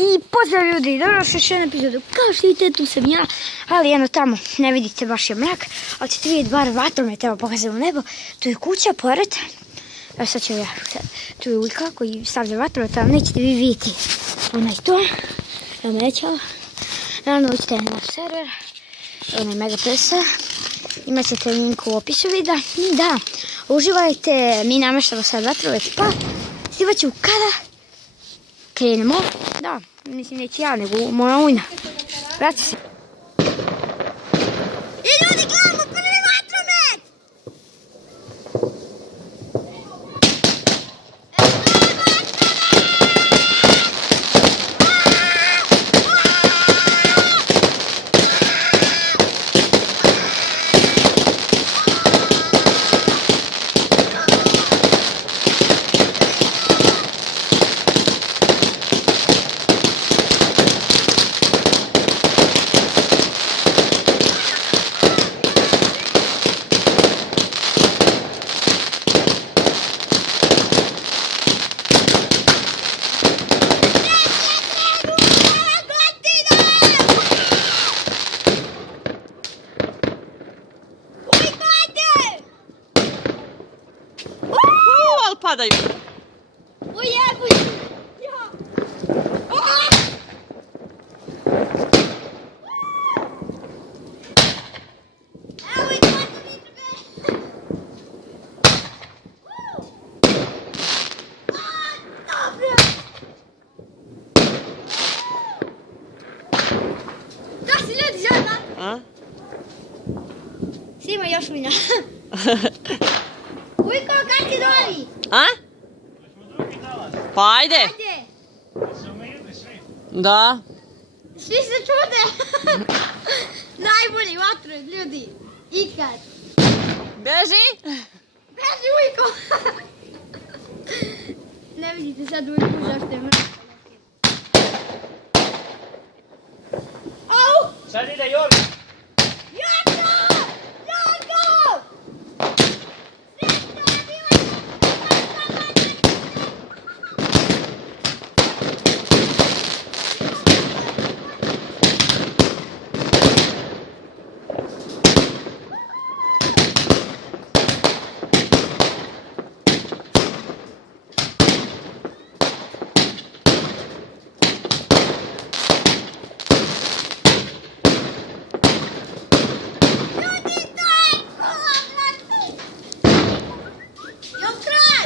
I pozdrav ljudi, dobro što još jedan epizodu. Kao što vidite, tu sam ja, ali jedno tamo ne vidite, baš je mrak, ali ćete vidjeti bar vatromet, evo pokazujem u nebo. Tu je kuća pored, evo sad ću ja, tu je Uljka koji stavlja vatromet, ali nećete vi vidjeti onaj to, evo me rećala. Naravno uđite na naš server, onaj Megapesa, imat ćete link u opisu videa. I da, uživajte, mi namještamo sad vatromet, pa snimat ću kada krenemo, da, mislim neće ja, nego moja ujna. Vrati se. I ljudi, gledamo prvi vatromet! Padaju. Ujebuj! Ja! Evo i kada vidite! Dobro! Da si ljudi žena? A? Sima još mina. Ujko, kad si novi? A? Pa ajde. Ajde! Da. Svi se čude! Najbolji vatromet, ljudi! Ikad! Beži. Beži, Ujko! Ne vidite sad Ujku zašto je mrak. Au! Sad ide Jorgo! Jorgo! Jorgo!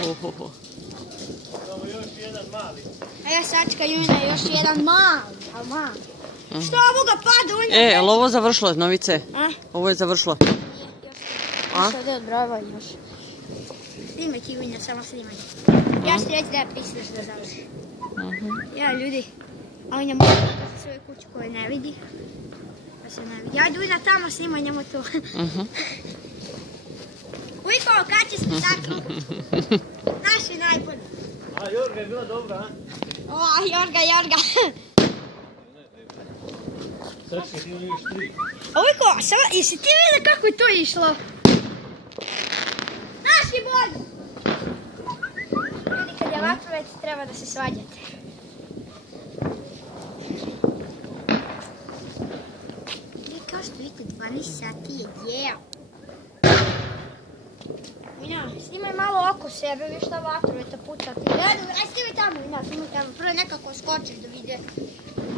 Ohoho. Imamo još jedan mali. A ja sačka Juna, još jedan mali. Što ovoga pada Ujna? E, jel ovo završilo, Novice? A? Ovo je završilo. A? Još ovdje od brojeva još. Snimaj ti Ujna, samo snimaj. Ja ću ti reći da je prisliš da završi. Ja, ljudi. A Ujna mora svoju kuću koju ne vidi. Pa se ne vidi. Ajde Ujna tamo snimaj njemu to. Ujko, kad će spektakl? Naši najbolji. A, Jorga je bila dobra, a? O, Jorga. Sad će ti još 3. Ujko, jesi ti vidio kako je to išlo? Naši bolji! Ljudi, kad je vatromet, treba da se svađate. I kao što vidite, 12 sati je djeo. Mina, snimaj malo oko sebe, viš šta vatrometa pucati. Aj snimaj tamo, Mina, snimaj tamo. Prvo nekako skočiš da vide.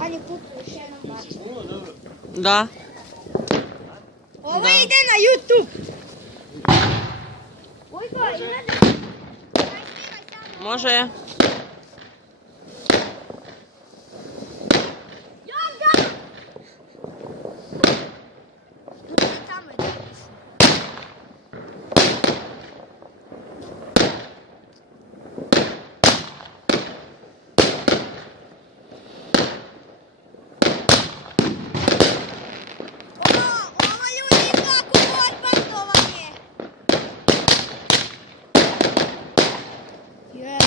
Ajde putu još jednom vatrometa. Dobro. Da. Ovo ide na YouTube! Ujko, ima da... Aj snimaj tamo. Može. Jorga! Tamo je da mislim. Ovo ljudi kako odbastovanje! Yeah.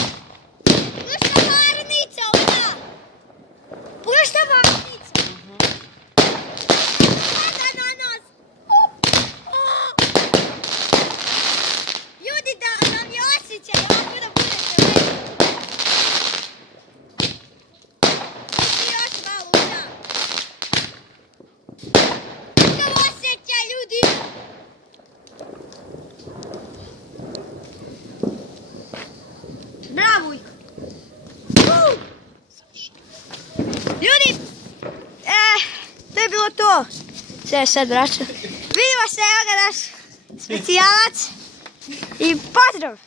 Vujko. Ljudi, to je bilo to. Sve je sad vraćao. Vidimo se, evo ga naš specijalac. I pozdrav!